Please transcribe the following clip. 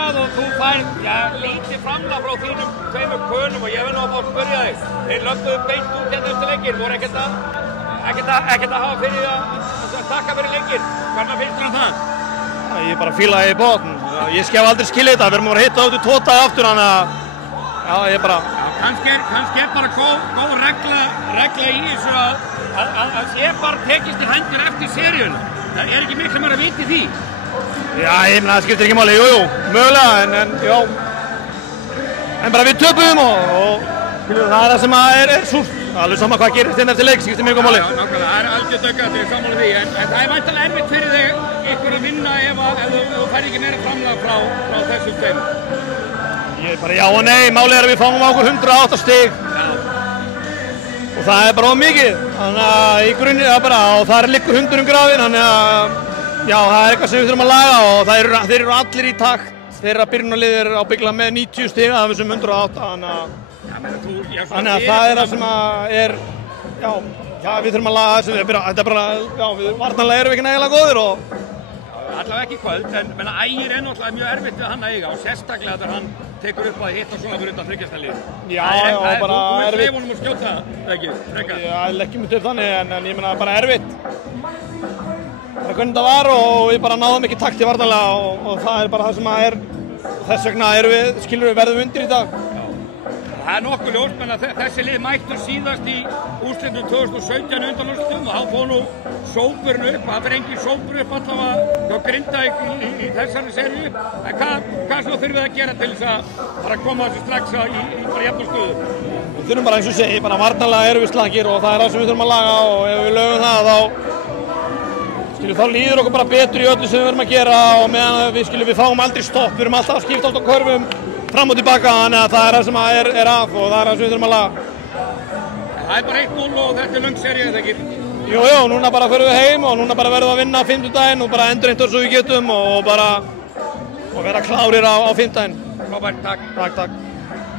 skorað og þú færð, lítið framlag frá þínum tveimur könum og ég vil nú að fá að spyrja þig. Þeir lögbuðu beint út hérna eftir leikinn, voru ekkert að hafa fyrir að taka fyrir leikinn. Hvernig finnst þér það? Ég bara fílaði í botn. Ég skef aldrei skilja þetta, við erum að hitta út í 2 daga aftur, þannig að ég bara... Kannski er bara góð regla í þessu að sé bara tekist í hendur eftir seríuna. Það er ekki miklu meira að vita í því. Já, ég meina, það skiptir ekki máli, jú, mögulega, en bara við töpum og það er það sem er súrt. Alveg sama hvað gerist hérna eftir leik, skiptir mjög góð máli. Já, nákvæmlega, það er algjör döggat, ég er sammála því, en það er væntanlega erfitt fyrir þig ykkur að vinna ef þú færð ekki meira framlag frá þessum tveimur. Ég bara já og nei, málið er að við fáum á okkur 108 stig og það er bara of mikið, þannig að í grunni það bara, og það liggur hundur grafinn, þannig að já, það er eitthvað sem við þurfum að laga og þeir eru allir í takt, þeirra byrjunarlið er ábyggilega með 90 stig af þessum 108, þannig að það er það sem er, já, við þurfum að laga þessu, þetta er bara, já, við varnarlega erum við ekki nægilega góðir og allavega ekki kvöld, en Ægir er náttúrulega mjög erfitt við hann að eiga og sérstaklega þegar hann tekur upp að hitta svona fyrir utan þryggjastalið. Já, og bara erfitt. Þú veist leifunum að skjóta, ekki, frekar? Já, leggjum við til þannig, en ég meina bara erfitt. Það er hvernig það var og við bara náðum ekki takt í varnarlega og það er bara það sem er, þess vegna verðum við undir í dag. Það er nokkuð ljóst, menn að þessi lið mættur síðast í úrslitum 2017 undanúrslitum og hann fór nú sópurinn upp, það fyrir engin sópur upp allavega hjá Grindavík í þessari seríu. En hvað svo þurfum við að gera til þess að fara að koma þessu strax í bara jafn og stöðu? Við þurfum bara eins og segi, bara varnarlega erum við slakir og það er það sem við þurfum að laga og ef við lögum það þá líður okkur bara betur í öllu sem við verðum að gera og meðan við fáum aldrei stopp, við erum alltaf að skipta á körfum fram og tilbaka, þannig að það er það sem er af og það er það sem við þurfum að laga. Það er bara 1-0 og þetta er löng seríu, eða ekki? Jú, núna bara förum við heim og núna bara verðum við að vinna á 5. og bara endurheimta svo við getum og vera klárir á 5. Frábært, takk. Takk.